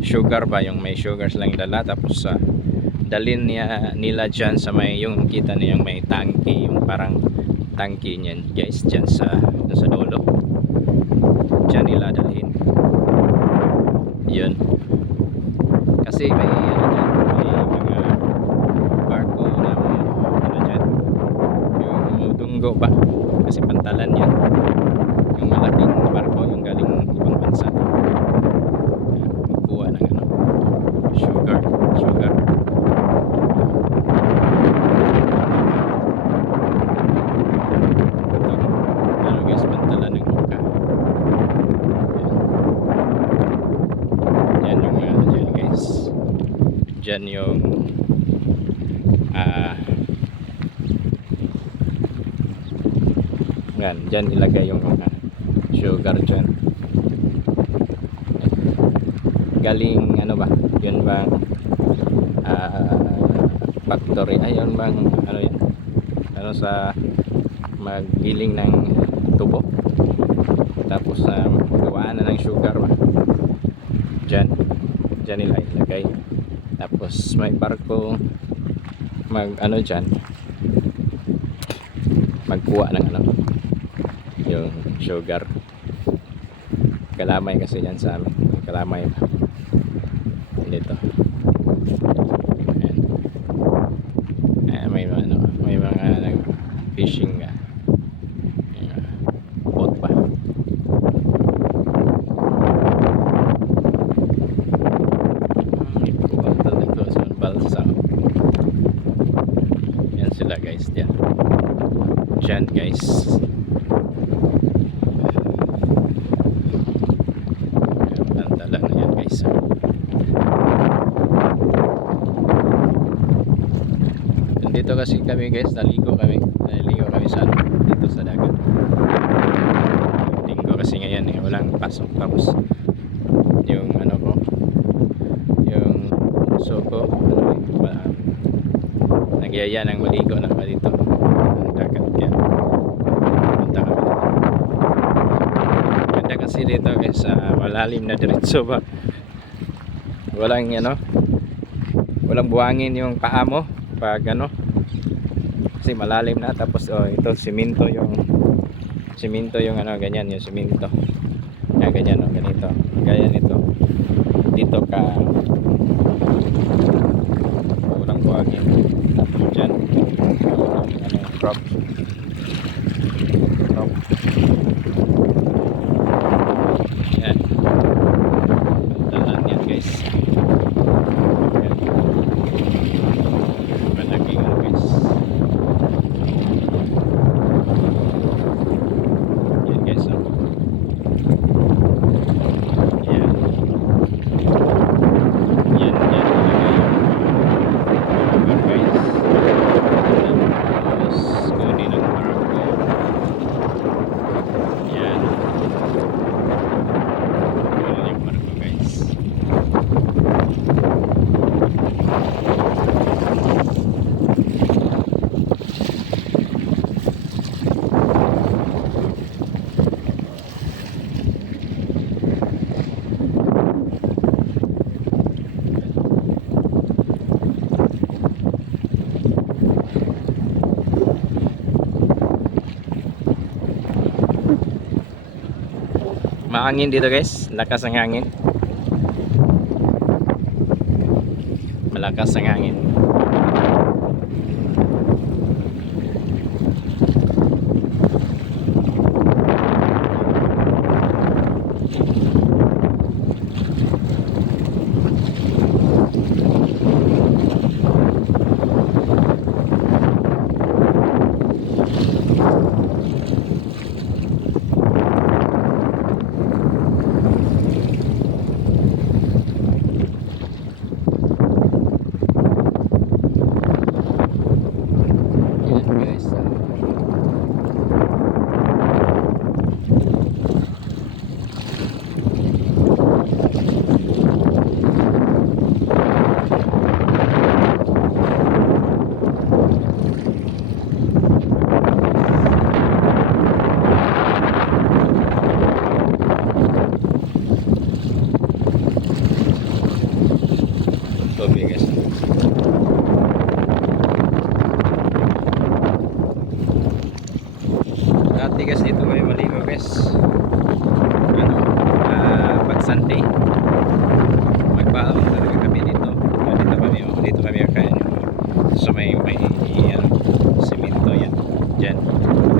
sugar ba yung may sugar silang dala? Tapos sa dalin niya nila dyan sa may yung kita niyo yung may tangke yung parang tangke niyan guys dyan sa dun sa dulo. Dyan nila dalhin. Yun. Kasi may ano dyan mga barko na ano dyan yung dunggo ba? Kasi pantalan yan yung malaking barko yung galing ibang bansa Ayan, magkuha ng ano sugar sugar ito ano guys pantalan ng uka Ayan. yan yung ano dyan guys dyan yung ah yan dyan ilagay yung mga sugar dyan. Galing ano ba yun bang ah factory ay yun bang ano yun ano sa maggiling ng tubo. Tapos uh, gawaan na ng sugar ba. Dyan dyan nila ilagay tapos may barko. Mag ano dyan? Magkuha ng ano? Yung sugar. Kalamay kasi yan sa amin. May kalamay dito. Ayan. Ayan, may ano may mga nag fishing ka Ayan, boat pa may pumunta dito sa balsa yan sila guys dyan guys. Ayan, ang dala na yan guys dito kasi kami guys. Naligo kami. Naligo kami sa ano, dito sa dagat. Linggo kasi ngayon eh. Walang pasok tapos yung ano ko yung puso ko ano eh, nagyaya ng maligo na dito ang dagat yan punta kami dito ganda kasi dito guys sa malalim na diretso ba? Walang ano walang buhangin yung paa mo pag ano kasi malalim na. Tapos oh ito simento yung simento yung ano ganyan yung simento. Yan ganyan oh ganito. Gaya nito. Dito ka. Walang buhangin. Tapos dyan. Walang ano crop. Crop yan Dalan yan guys yan malaki nga guys yan guys oh. yan yan yan ilagay yung sugar guys tapos kunin ang barko yan kunin yung barko guys Maangin dito guys, lakas ang hangin. Malakas ang hangin. Kami maligo guys. Ano, ah, pag Sunday. Magpaalam talaga kami dito. Dito kami, dito kami kain. So may may ano, simento yan. Diyan.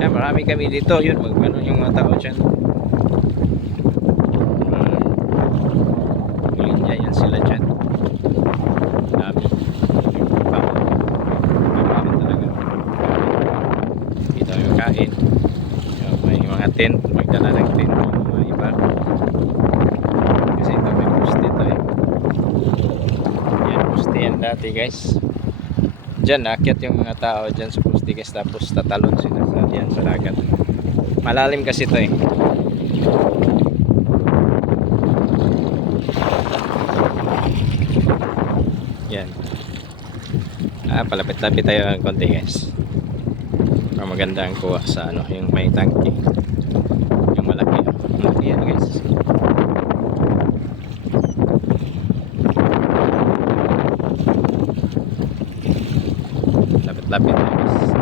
Ah, marami kami dito. Yun, mag yung mga tao dyan. Hmm. Linya yan sila dyan. Dami. Bawal. Bawal talaga. Dito yung kain. Yung may mga tent. Magdala ng tent yung mga iba. Kasi ito may poste ito eh. Yan, poste yan dati guys. Diyan, naakyat yung mga tao dyan sa poste guys. Tapos tatalon sila sa, yan, sa dagat. Malalim kasi ito eh. Yan. Ah, palapit-lapit tayo ng konti guys. Para maganda ang kuha sa ano, yung may tangke. Yung malaki. Malaki yan guys. Lapit-lapit tayo guys. Guys.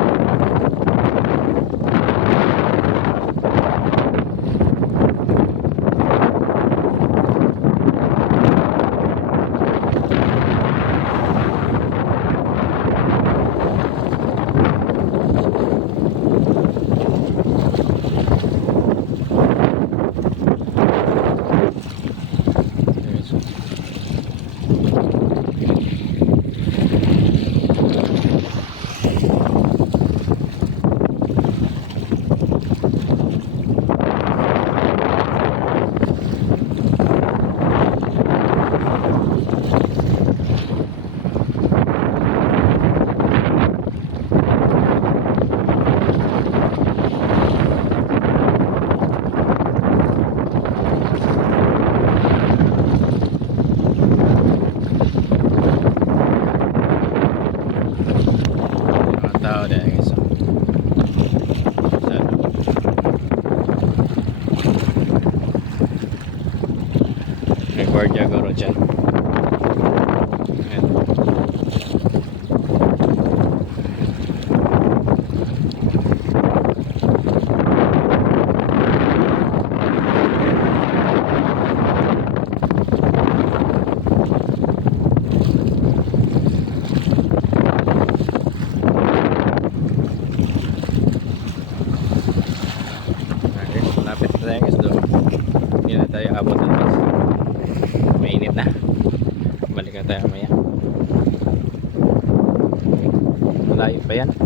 mga tao dyan guys. Gwardiya guro dyan. pa.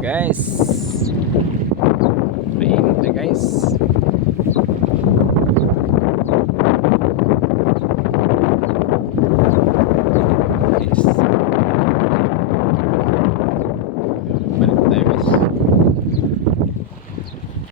guys.